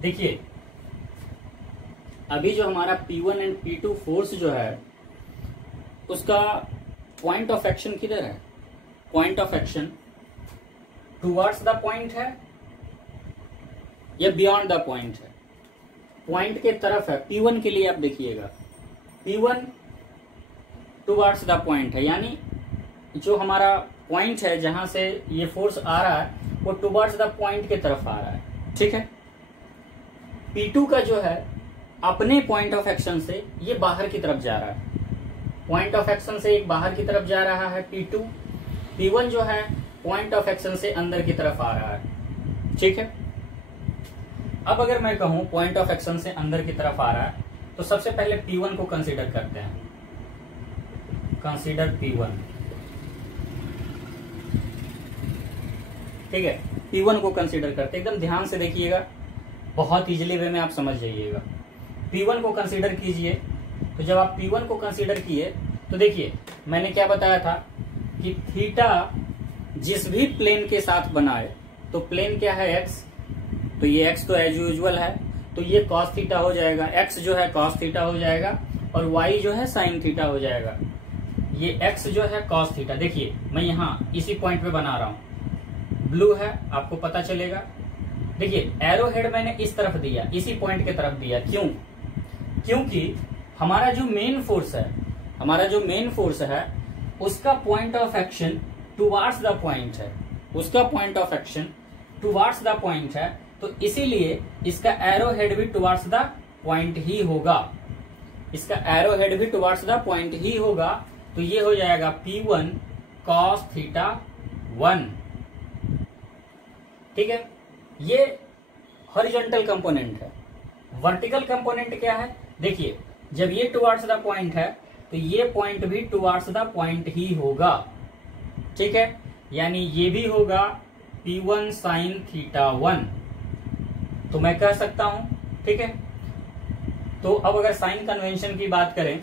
देखिए अभी जो हमारा P1 एंड P2 फोर्स जो है उसका पॉइंट ऑफ एक्शन किधर है? Point of action towards the point है या बियॉन्ड द पॉइंट है? पॉइंट के तरफ है। P1 के लिए आप देखिएगा, P1 टुवर्ड्स द पॉइंट है, यानी जो हमारा पॉइंट है जहां से ये फोर्स आ रहा है वो टुवर्ड्स द पॉइंट के तरफ आ रहा है, ठीक है। P2 का जो है अपने पॉइंट ऑफ एक्शन से ये बाहर की तरफ जा रहा है, पॉइंट ऑफ एक्शन से एक बाहर की तरफ जा रहा है P2। P1 जो है पॉइंट ऑफ एक्शन से अंदर की तरफ आ रहा है, ठीक है। अब अगर मैं कहूं पॉइंट ऑफ एक्शन से अंदर की तरफ आ रहा है तो सबसे पहले P1 को कंसीडर करते हैं। कंसीडर P1, ठीक है। P1 को कंसीडर करते हैं, एकदम ध्यान से देखिएगा, बहुत इजीली वे में आप समझ जाइएगा। P1 को कंसीडर कीजिए, तो जब आप P1 को कंसीडर किए तो देखिए मैंने क्या बताया था कि थीटा जिस भी प्लेन के साथ बनाए, तो प्लेन क्या है? x, तो ये x तो एज यूजुअल है, तो ये cos थीटा हो जाएगा, x जो है cos थीटा हो जाएगा और y जो है sin थीटा हो जाएगा। ये x जो है cos थीटा, देखिए मैं यहाँ इसी पॉइंट पे बना रहा हूं, ब्लू है, आपको पता चलेगा। देखिए एरो हेड मैंने इस तरफ दिया, इसी पॉइंट के तरफ दिया, क्यों? क्योंकि हमारा जो मेन फोर्स है उसका point of action towards the point है, उसका point of action towards the point है, तो इसीलिए इसका एरो हेड भी टुवर्ड्स द पॉइंट ही होगा, इसका एरो हेड भी टुवर्ड्स द पॉइंट ही होगा। तो ये हो जाएगा P1 cos थीटा 1, ठीक है। ये हॉरिजॉन्टल कंपोनेंट है। वर्टिकल कंपोनेंट क्या है? देखिए जब ये टुवर्ड्स द पॉइंट है तो ये पॉइंट भी टुवर्ड्स द पॉइंट ही होगा, ठीक है। यानी ये भी होगा P1 sin थीटा 1, तो मैं कह सकता हूं, ठीक है। तो अब अगर साइन कन्वेंशन की बात करें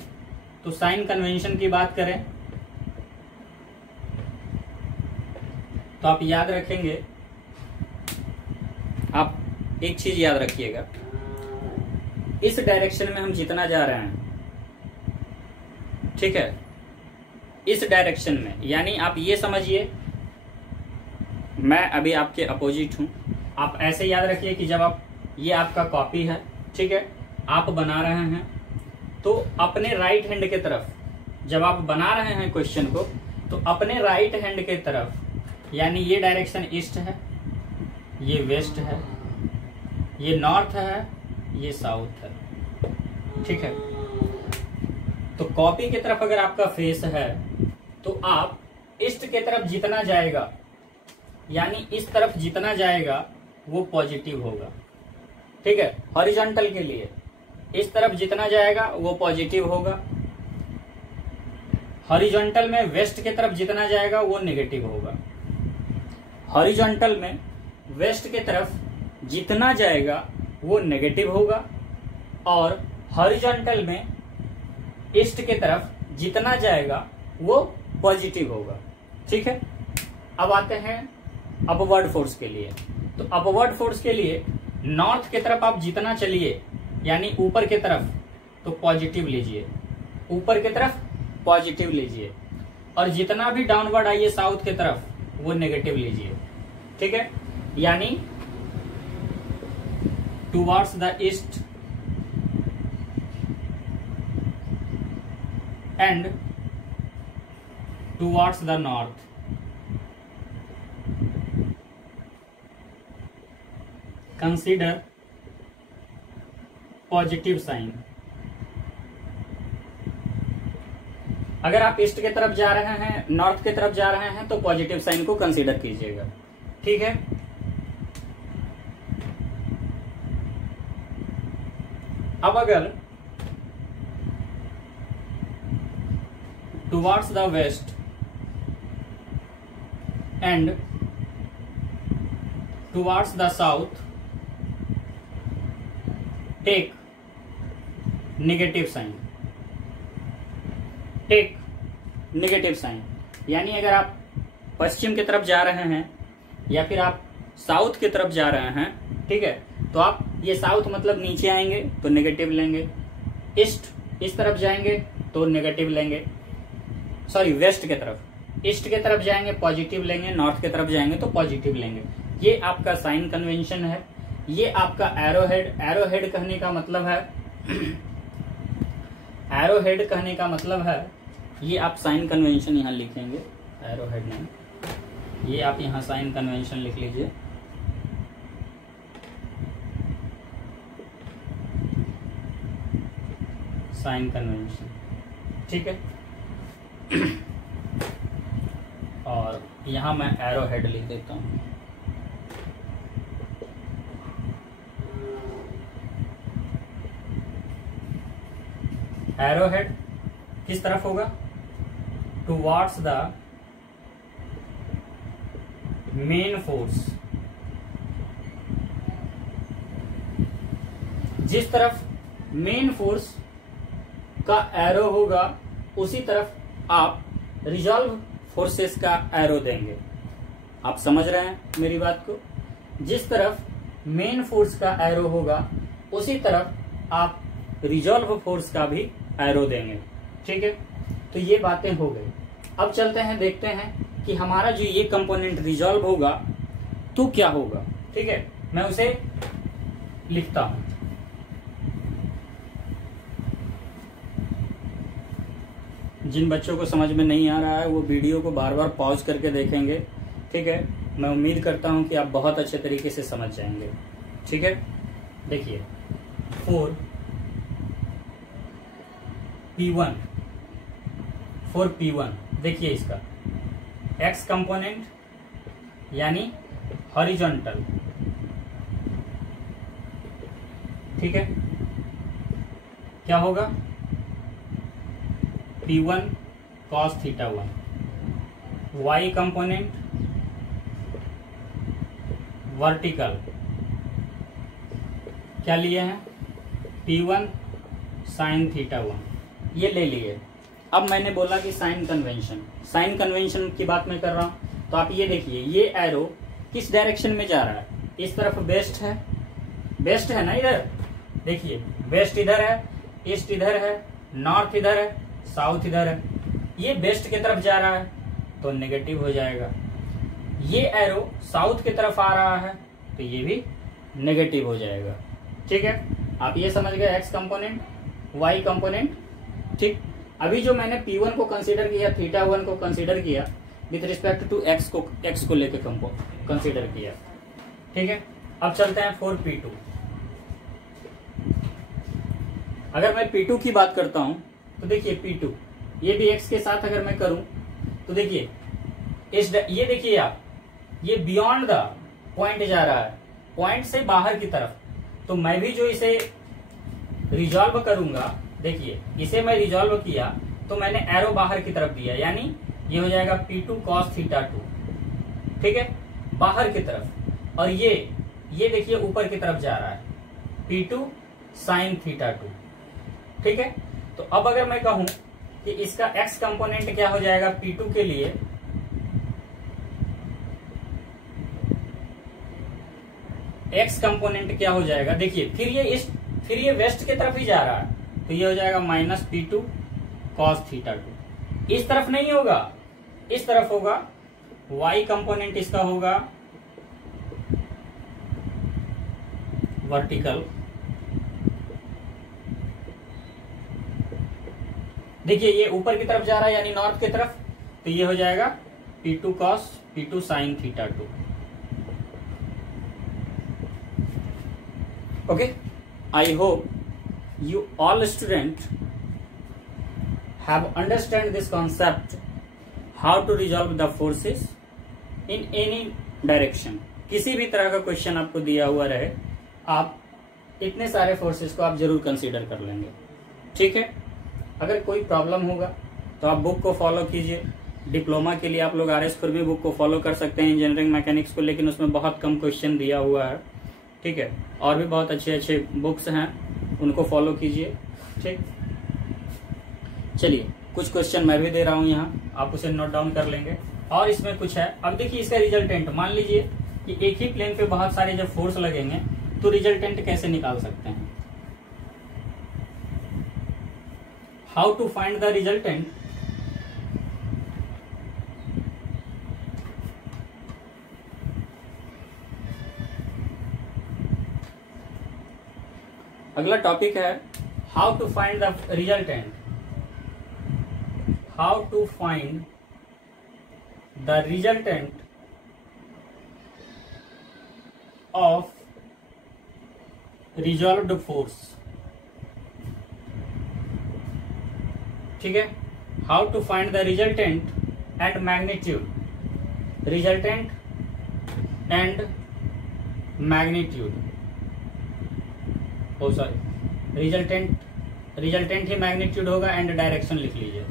तो साइन कन्वेंशन की बात करें तो आप याद रखेंगे, आप एक चीज याद रखिएगा, इस डायरेक्शन में हम जितना जा रहे हैं, ठीक है, इस डायरेक्शन में, यानी आप ये समझिए मैं अभी आपके अपोजिट हूं। आप ऐसे याद रखिए कि जब आप, ये आपका कॉपी है, ठीक है, आप बना रहे हैं तो अपने राइट हैंड के तरफ, जब आप बना रहे हैं क्वेश्चन को तो अपने राइट हैंड के तरफ, यानी ये डायरेक्शन ईस्ट है, ये वेस्ट है, ये नॉर्थ है, ये साउथ है, ठीक है। तो कॉपी की तरफ अगर आपका फेस है तो आप ईस्ट के तरफ जितना जाएगा, यानी इस तरफ जितना जाएगा वो पॉजिटिव होगा, ठीक है। हॉरिजॉन्टल के लिए इस तरफ जितना जाएगा वो पॉजिटिव होगा, हॉरिजॉन्टल में वेस्ट की तरफ जितना जाएगा वो नेगेटिव होगा। हॉरिजॉन्टल में वेस्ट की तरफ जितना जाएगा वो नेगेटिव होगा और हॉरिजॉन्टल में ईस्ट की तरफ जितना जाएगा वो पॉजिटिव होगा, ठीक है। अब आते हैं अपवर्ड फोर्स के लिए। तो अपवर्ड फोर्स के लिए नॉर्थ की तरफ आप जितना चलिए, यानी ऊपर की तरफ, तो पॉजिटिव लीजिए, ऊपर की तरफ पॉजिटिव लीजिए, और जितना भी डाउनवर्ड आइए साउथ की तरफ वो नेगेटिव लीजिए, ठीक है। यानी towards the east and towards the north, consider positive sign. अगर आप ईस्ट की तरफ जा रहे हैं, नॉर्थ की तरफ जा रहे हैं तो पॉजिटिव साइन को कंसीडर कीजिएगा, ठीक है। अब अगर towards the west and towards the south take negative sign, take negative sign, यानी अगर आप पश्चिम की तरफ जा रहे हैं या फिर आप साउथ की तरफ जा रहे हैं, ठीक है, तो आप ये साउथ मतलब नीचे आएंगे तो नेगेटिव लेंगे, ईस्ट इस तरफ जाएंगे तो नेगेटिव लेंगे, सॉरी वेस्ट की तरफ, ईस्ट की तरफ जाएंगे पॉजिटिव लेंगे, नॉर्थ की तरफ जाएंगे तो पॉजिटिव लेंगे। ये आपका साइन कन्वेंशन है। ये आपका एरोहेड, एरोहेड कहने का मतलब है एरोहेड कहने का मतलब है, ये आप साइन कन्वेंशन यहां लिखेंगे, एरोहेड नहीं, ये आप यहां साइन कन्वेंशन लिख लीजिए। साइन कन्वेंशन, ठीक है। और यहां मैं एरोहेड लिख देता हूं। एरोहेड किस तरफ होगा? Towards the main force. जिस तरफ मेन फोर्स का एरो होगा उसी तरफ आप रिजॉल्व फोर्सेस का एरो देंगे। आप समझ रहे हैं मेरी बात को? जिस तरफ मेन फोर्स का एरो होगा उसी तरफ आप रिजॉल्व फोर्स का भी एरो देंगे, ठीक है। तो ये बातें हो गई। अब चलते हैं, देखते हैं कि हमारा जो ये कंपोनेंट रिजॉल्व होगा तो क्या होगा, ठीक है। मैं उसे लिखता हूं। जिन बच्चों को समझ में नहीं आ रहा है वो वीडियो को बार बार पॉज करके देखेंगे, ठीक है। मैं उम्मीद करता हूं कि आप बहुत अच्छे तरीके से समझ जाएंगे, ठीक है। देखिए 4P1 देखिए इसका एक्स कंपोनेंट यानी हॉरिजॉन्टल, ठीक है। क्या होगा? P1 cos θ1। y component vertical, क्या लिए हैं? P1 sin θ1, ये ले लिए। अब मैंने बोला कि साइन कन्वेंशन की बात मैं कर रहा हूं, तो आप ये देखिए, ये एरो किस डायरेक्शन में जा रहा है? इस तरफ वेस्ट है ना, इधर देखिए, वेस्ट इधर है, ईस्ट इधर है, नॉर्थ इधर है, साउथ इधर है। ये वेस्ट की तरफ जा रहा है तो नेगेटिव हो जाएगा। ये एरो साउथ की तरफ आ रहा है तो ये भी नेगेटिव हो जाएगा, ठीक है। आप ये समझ गए एक्स कंपोनेंट, वाई कंपोनेंट, ठीक। अभी जो मैंने P1 को कंसीडर किया, θ1 को कंसीडर किया विथ रिस्पेक्ट टू एक्स को लेकर कंसीडर किया, ठीक है। अब चलते हैं 4P2। अगर मैं P2 की बात करता हूं तो देखिए P2, ये भी x के साथ अगर मैं करूं तो देखिए ये देखिए आप, ये बियॉन्ड द पॉइंट जा रहा है, पॉइंट से बाहर की तरफ। तो मैं भी जो इसे रिजॉल्व करूंगा, देखिए इसे मैं रिजॉल्व किया तो मैंने एरो बाहर की तरफ दिया, यानी ये हो जाएगा P2 cos θ2, ठीक है, बाहर की तरफ। और ये देखिए ऊपर की तरफ जा रहा है, P2 sin θ2, ठीक है। तो अब अगर मैं कहूं कि इसका x कंपोनेंट क्या हो जाएगा P2 के लिए, x कंपोनेंट क्या हो जाएगा? देखिए फिर ये वेस्ट की तरफ ही जा रहा है तो ये हो जाएगा -P2 cos θ2। इस तरफ नहीं होगा, इस तरफ होगा। y कंपोनेंट इसका होगा वर्टिकल। देखिए ये ऊपर की तरफ जा रहा है यानी नॉर्थ की तरफ, तो ये हो जाएगा P2 sin θ2। Okay, I hope you all students have understand this concept how to resolve the forces in any direction। किसी भी तरह का क्वेश्चन आपको दिया हुआ रहे, आप इतने सारे फोर्सेस को आप जरूर कंसीडर कर लेंगे, ठीक है। अगर कोई प्रॉब्लम होगा तो आप बुक को फॉलो कीजिए। डिप्लोमा के लिए आप लोग RS खुरमी बुक को फॉलो कर सकते हैं, इंजीनियरिंग मैकेनिक्स को, लेकिन उसमें बहुत कम क्वेश्चन दिया हुआ है, ठीक है। और भी बहुत अच्छे अच्छे बुक्स हैं, उनको फॉलो कीजिए, ठीक। चलिए कुछ क्वेश्चन मैं भी दे रहा हूं यहाँ, आप उसे नोट डाउन कर लेंगे। और इसमें कुछ है, अब देखिए इसका रिजल्टेंट, मान लीजिए कि एक ही प्लेन पे बहुत सारे जब फोर्स लगेंगे तो रिजल्टेंट कैसे निकाल सकते हैं। How to find the resultant. अगला टॉपिक है how to find the resultant. How to find the resultant of resolved force. ठीक है, how to find the resultant and magnitude, resultant and magnitude, oh sorry resultant ही magnitude होगा, and direction लिख लीजिए,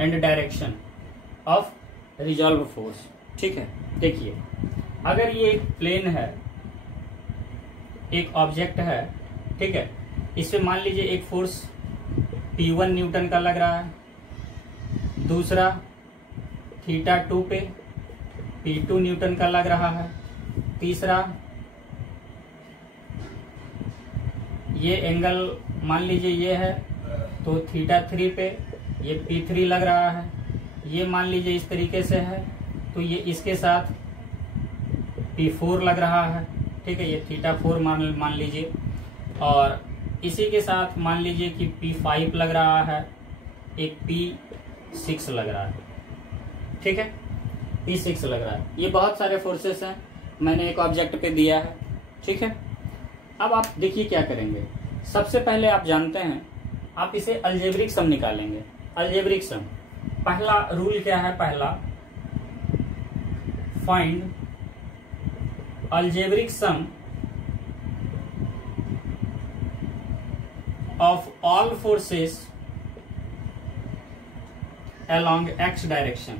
and direction of resolve force. ठीक है, देखिए अगर ये एक प्लेन है, एक ऑब्जेक्ट है, ठीक है, इससे मान लीजिए एक फोर्स P1 न्यूटन का लग रहा है, दूसरा θ2 पे P2 न्यूटन का लग रहा है, तीसरा ये एंगल मान लीजिए ये है तो θ3 पे ये P3 लग रहा है, ये मान लीजिए इस तरीके से है तो ये इसके साथ P4 लग रहा है। ठीक है, ये θ4 मान लीजिए, और इसी के साथ मान लीजिए कि P5 लग रहा है, एक P6 लग रहा है। ठीक है, P6 लग रहा है। ये बहुत सारे फोर्सेस हैं, मैंने एक ऑब्जेक्ट पे दिया है। ठीक है, अब आप देखिए क्या करेंगे। सबसे पहले आप जानते हैं, आप इसे अलजेब्रिक सम निकालेंगे। अलजेब्रिक सम, पहला रूल क्या है, पहला find algebraic sum of all forces along x direction।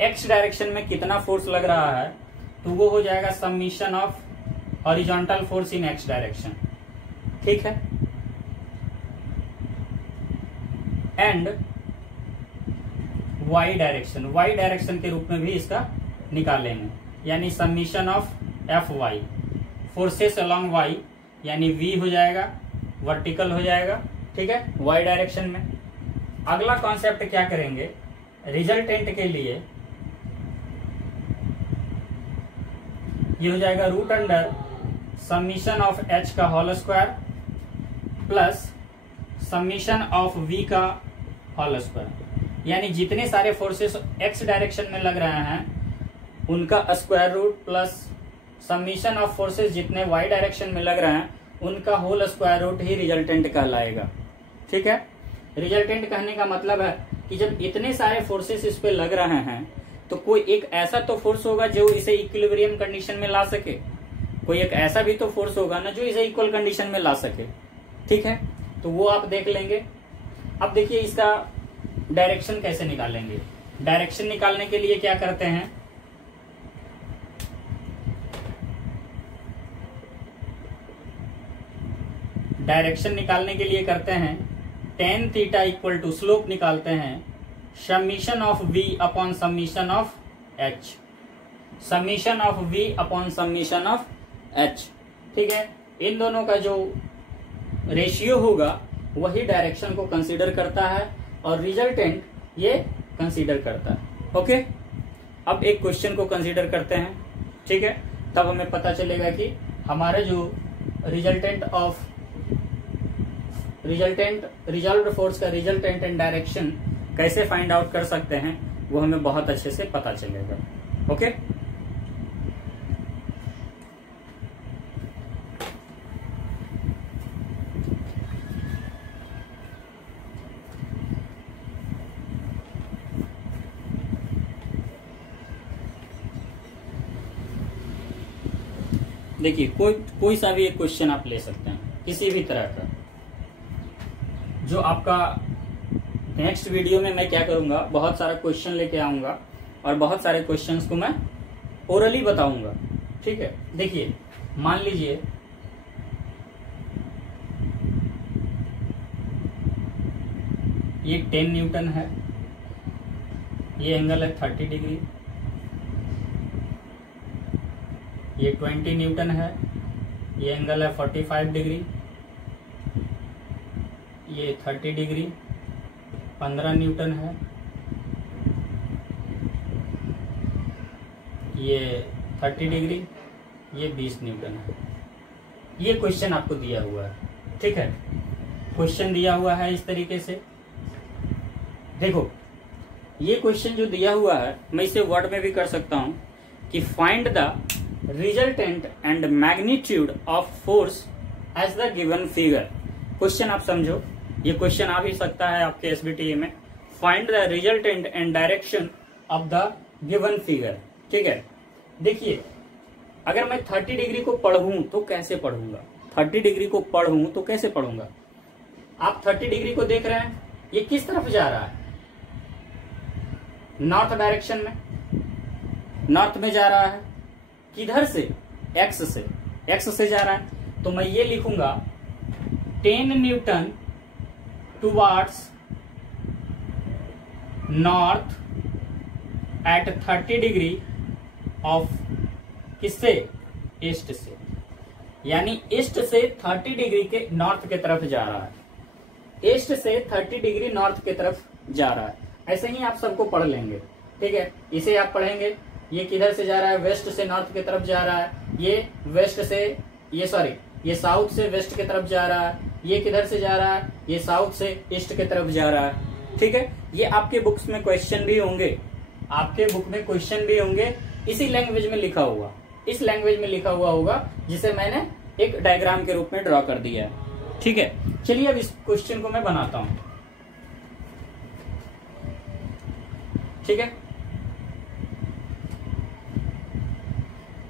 x direction में कितना फोर्स लग रहा है तो वो हो जाएगा summation of horizontal force in x direction. ठीक है, and y direction, y direction के रूप में भी इसका निकालेंगे, यानी summation of Fy, forces along y, यानी v हो जाएगा, वर्टिकल हो जाएगा। ठीक है, y डायरेक्शन में। अगला कॉन्सेप्ट क्या करेंगे, रिजल्टेंट के लिए ये हो जाएगा root under summation of h का whole square plus summation of v का होल स्क्वायर, यानी जितने सारे फोर्सेस x डायरेक्शन में लग रहे हैं उनका square root plus summation of forces जितने y डायरेक्शन में लग रहे हैं उनका होल स्क्वायर रूट ही रिजल्टेंट कहलाएगा। ठीक है, रिजल्टेंट कहने का मतलब है कि जब इतने सारे फोर्सेस इस पे लग रहे हैं तो कोई एक ऐसा तो फोर्स होगा जो इसे इक्विलिब्रियम कंडीशन में ला सके, कोई एक ऐसा भी तो फोर्स होगा ना जो इसे इक्वल कंडीशन में ला सके। ठीक है, तो वो आप देख लेंगे। अब देखिए इसका डायरेक्शन कैसे निकालेंगे। डायरेक्शन निकालने के लिए क्या करते हैं, डायरेक्शन निकालने के लिए करते हैं tan theta equal to slope निकालते हैं summation of v upon summation of h, summation of v upon summation of h। ठीक है, इन दोनों का जो रेशियो होगा वही डायरेक्शन को कंसीडर करता है और रिजल्टेंट ये कंसीडर करता है। ओके, अब एक क्वेश्चन को कंसीडर करते हैं। ठीक है, तब हमें पता चलेगा कि हमारे जो रिजल्व्ड फोर्स का रिजल्टेंट एंड डायरेक्शन कैसे फाइंड आउट कर सकते हैं, वो हमें बहुत अच्छे से पता चलेगा। ओके, देखिए कोई सा भी एक क्वेश्चन आप ले सकते हैं, किसी भी तरह का। जो आपका नेक्स्ट वीडियो में मैं क्या करूंगा, बहुत सारा क्वेश्चन लेके आऊंगा और बहुत सारे क्वेश्चंस को मैं ओरली बताऊंगा। ठीक है, देखिए मान लीजिए ये 10 न्यूटन है, ये एंगल है 30 डिग्री। ये 20 न्यूटन है, ये एंगल है 45 डिग्री। ये 30 डिग्री 15 न्यूटन है, ये 30 डिग्री, ये 20 न्यूटन है। ये क्वेश्चन आपको दिया हुआ है, ठीक है। क्वेश्चन दिया हुआ है इस तरीके से। देखो ये क्वेश्चन जो दिया हुआ है मैं इसे वर्ड में भी कर सकता हूं कि find the resultant and magnitude of force as the given figure. Question आप समझो, ये क्वेश्चन आ भी सकता है आपके एसबीटीए में। Find the resultant and direction of the given figure, ठीक है। देखिए अगर मैं 30 डिग्री को पढ़ूं तो कैसे पढ़ूंगा, 30 डिग्री को पढ़ूं तो कैसे पढ़ूंगा। आप 30 डिग्री को देख रहे हैं, ये किस तरफ जा रहा है, नॉर्थ डायरेक्शन में, नॉर्थ में जा रहा है। किधर से, एक्स से, एक्स से जा रहा है। तो मैं ये लिखूंगा 10 newton towards north at 30 degree of किससे, ईस्ट से, यानी ईस्ट से 30 डिग्री के नॉर्थ के तरफ जा रहा है। ईस्ट से 30 डिग्री नॉर्थ के तरफ जा रहा है। ऐसे ही आप सबको पढ़ लेंगे, ठीक है। इसे आप पढ़ेंगे, ये किधर से जा रहा है, वेस्ट से नॉर्थ की तरफ जा रहा है। ये वेस्ट से, ये सॉरी, ये साउथ से वेस्ट की तरफ जा रहा है। ये किधर से जा रहा है, ये साउथ से ईस्ट की तरफ जा रहा है, ठीक है। ये आपके बुक्स में क्वेश्चन भी होंगे, आपके बुक में क्वेश्चन भी होंगे इसी लैंग्वेज में लिखा हुआ, इस लैंग्वेज में लिखा हुआ होगा जिसे मैंने एक डायग्राम के रूप में ड्रॉ कर दिया है, ठीक है। चलिए अब इस क्वेश्चन को मैं बनाता हूं, ठीक है।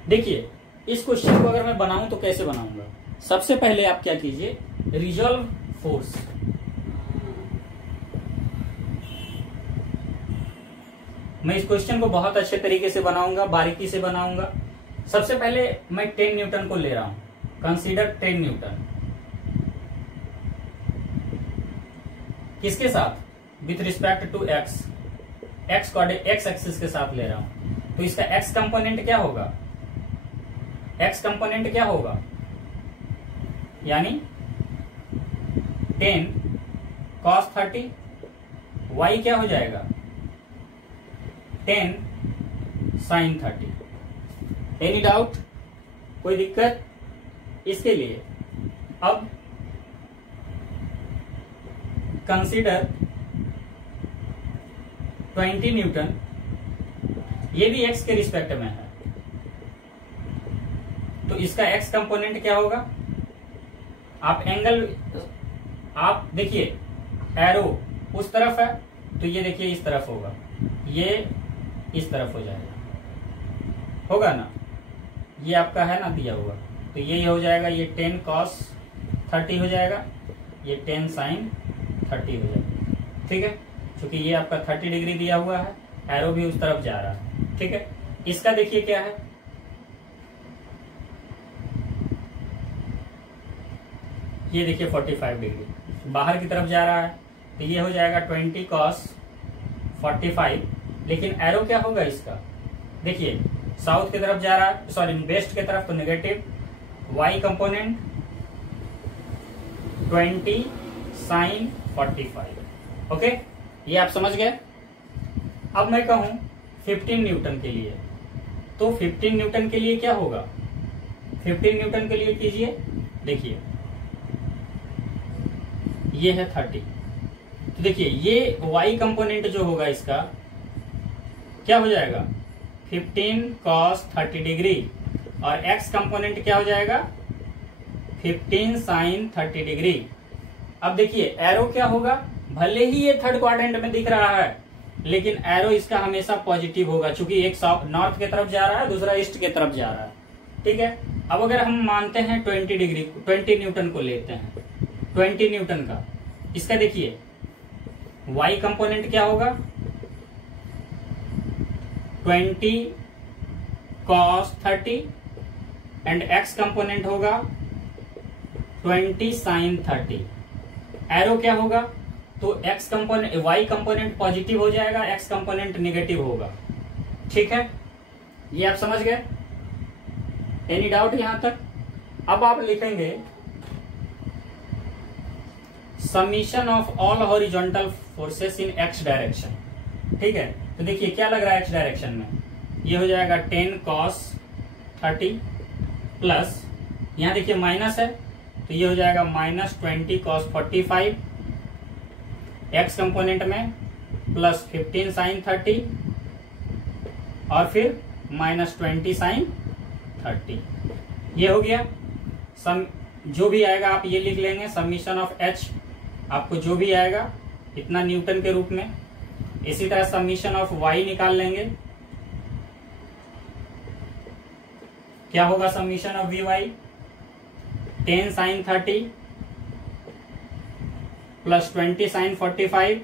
देखिए इस क्वेश्चन को अगर मैं बनाऊं तो कैसे बनाऊंगा। सबसे पहले आप क्या कीजिए, रिजॉल्व फोर्स। मैं इस क्वेश्चन को बहुत अच्छे तरीके से बनाऊंगा, बारीकी से बनाऊंगा। सबसे पहले मैं 10 न्यूटन को ले रहा हूं, कंसीडर 10 न्यूटन। किसके साथ, with respect to x, x axis के साथ ले रहा हूं। तो इसका एक्स कंपोनेंट क्या होगा, एक्स कंपोनेंट क्या होगा, यानी 10 cos 30, y क्या हो जाएगा 10 sin 30। एनी डाउट, कोई दिक्कत इसके लिए। अब कंसीडर 20 न्यूटन, ये भी एक्स के रिस्पेक्ट में है। तो इसका एक्स कंपोनेंट क्या होगा, आप एंगल, आप देखिए एरो उस तरफ है तो ये देखिए इस तरफ होगा, ये इस तरफ हो जाएगा, होगा ना, ये आपका है ना दिया हुआ। तो ये हो जाएगा, ये 10 cos 30 हो जाएगा, ये 10 sin 30 हो जाएगा, ठीक है। क्योंकि ये आपका 30 डिग्री दिया हुआ है, एरो भी उस तरफ जा रहा है, ठीक है। इसका देखिए क्या है, ये देखिए 45 डिग्री बाहर की तरफ जा रहा है। तो ये हो जाएगा 20 cos 45, लेकिन एरो क्या होगा इसका, देखिए साउथ की तरफ जा रहा है, सॉरी वेस्ट की तरफ, तो negative. y component 20 sin 45, okay, ये आप समझ गए। अब मैं कहूं 15 न्यूटन के लिए, तो 15 न्यूटन के लिए क्या होगा, 15 न्यूटन के लिए कीजिए, देखिए ये है 30। तो देखिए ये y कंपोनेंट जो होगा इसका क्या हो जाएगा 15 cos 30 डिग्री, और x कंपोनेंट क्या हो जाएगा 15 sin 30 डिग्री। अब देखिए एरो क्या होगा, भले ही ये थर्ड क्वाड्रेंट में दिख रहा है, लेकिन एरो इसका हमेशा पॉजिटिव होगा, क्योंकि एक नॉर्थ की तरफ जा रहा है, दूसरा ईस्ट की तरफ जा रहा है, ठीक है। अब अगर हम मानते हैं 20 डिग्री, 20 न्यूटन को लेते हैं, 20 न्यूटन का, इसका देखिए y कंपोनेंट क्या होगा 20 cos 30 एंड x कंपोनेंट होगा 20 sin 30। एरो क्या होगा तो x component y component positive हो जाएगा, एक्स कंपोनेंट निगेटिव होगा। ठीक है, ये आप समझ गए? एनी डाउट यहां तक? अब आप लिखेंगे summation of all horizontal forces in x direction. ठीक है, तो देखिए क्या लग रहा है एक्स डायरेक्शन में, ये हो जाएगा 10 cos 30 प्लस, यहां देखिए माइनस है तो ये हो जाएगा -20 cos 45 एक्स कंपोनेंट में, प्लस 15 sin 30 और फिर -20 sin 30। ये हो गया। जो भी आएगा आप ये लिख लेंगे, समीशन ऑफ एच आपको जो भी आएगा इतना न्यूटन के रूप में। इसी तरह समीशन ऑफ वाई निकाल लेंगे, क्या होगा summation of v y, 10 sin 30 plus 20 sin 45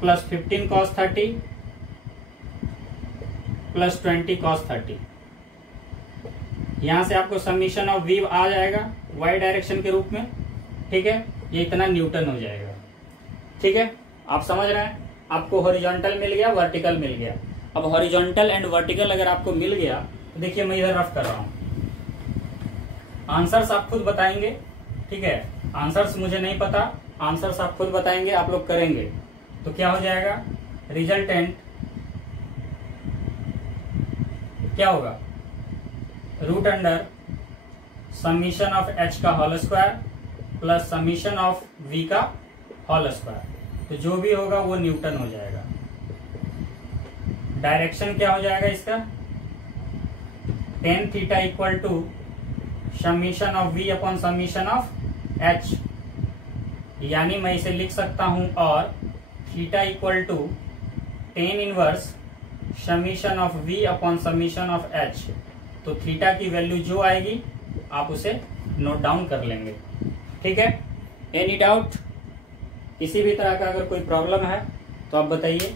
plus 15 cos 30 plus 20 cos 30। यहां से आपको समीशन ऑफ वी आ जाएगा वाई डायरेक्शन के रूप में। ठीक है, ये इतना न्यूटन हो जाएगा। ठीक है, आप समझ रहे हैं? आपको हॉरिजॉन्टल मिल गया, वर्टिकल मिल गया। अब हॉरिजॉन्टल एंड वर्टिकल अगर आपको मिल गया तो देखिए मैं इधर रफ कर रहा हूं, आंसर्स आप खुद बताएंगे। ठीक है, आंसर्स मुझे नहीं पता, आंसर्स आप खुद बताएंगे, आप लोग करेंगे तो क्या हो जाएगा, रिजल्टेंट क्या होगा, root under summation of H का whole square plus summation of V का होल स्क्वायर। तो जो भी होगा वो न्यूटन हो जाएगा। डायरेक्शन क्या हो जाएगा इसका, tan theta equal to summation of v upon summation of h, यानी मैं इसे लिख सकता हूं, और theta equal to tan inverse summation of v upon summation of h. तो थीटा की वैल्यू जो आएगी आप उसे नोट डाउन कर लेंगे। ठीक है, एनी डाउट? किसी भी तरह का अगर कोई प्रॉब्लम है तो आप बताइए।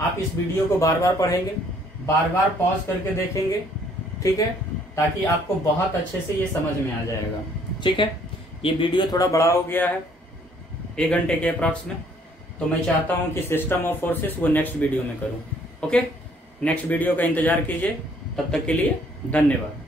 आप इस वीडियो को बार बार पढ़ेंगे, बार बार पॉज करके देखेंगे। ठीक है, ताकि आपको बहुत अच्छे से ये समझ में आ जाएगा। ठीक है, ये वीडियो थोड़ा बड़ा हो गया है, 1 घंटे के अप्रॉक्स में, तो मैं चाहता हूं कि सिस्टम ऑफ फोर्सेस वो नेक्स्ट वीडियो में करूं। ओके, नेक्स्ट वीडियो का इंतजार कीजिए। तब तक के लिए धन्यवाद।